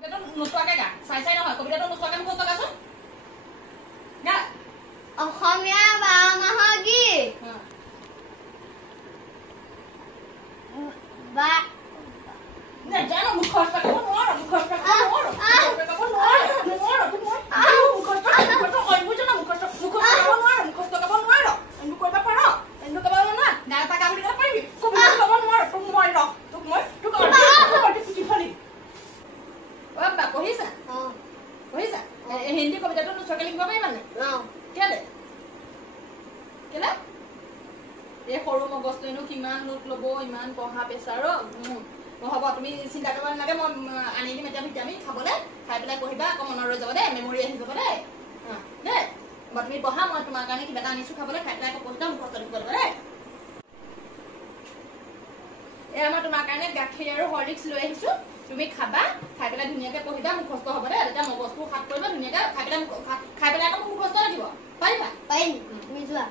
নোচোৱাকে গা চাই চাই নহয় কবিতাটো নোচোৱাকে মুখস্থ গাচোন গা অসমীয়া 12 মাহৰ গীত বা জানো মুখস্থ গাব নোৱাৰো মুখস্থ গাব নোৱাৰো মুখস্থ গাব নোৱাৰো মুখস্থ অইবুজ না মুখস্থ গাব নোৱাৰো মুখস্থ গাব নোৱাৰো এনু কৰিব পাৰ এনু গাব নোৱাৰো গায় পা গাব দিব পাৰিবি কবিতা গাব নোৱাৰো তোক মই ৰ তোক মই পুঠি ফলি ও বা পঢ়িছা পঢ়িছা হিন্দী কবিতাটো নোচোৱাকে লিখিব পাৰিবা নে কেলে কেলে এই সৰু মগজটো এনো কিমান লোট ল'ব ইমান পঢ়া প্ৰেছাৰ হ'ব তুমি চিন্তা কৰিব নালাগে মই আনি দিম এতিয়া ভিটামিন খাবলৈ খাই পেলাই পঢ়িবা আকৌ মনত ৰৈ যাব দেই মেমৰি আহি যাব দেই দেই তুমি পঢ়া মই তোমাৰ কাৰণে কিবা এটা আনিছোঁ খাবলৈ খাই পেলাই আকৌ পঢ়িবা মুখস্থ লিখিব লাগিব দেই এই আমাৰ তোমাৰ কাৰণে গাখীৰ আৰু হৰলিক্স লৈ আহিছোঁ তুমি খাবা খাই পেলাই ধুনীয়াকৈ পঢ়িবা মুখস্থ হ'ব দেই তেতিয়া মগজটো হাত কৰিব ধুনীয়াকৈ খাই পেলাই আকৌ মুখস্থ লাগিব পাৰিবা পাৰিম তুমি যোৱা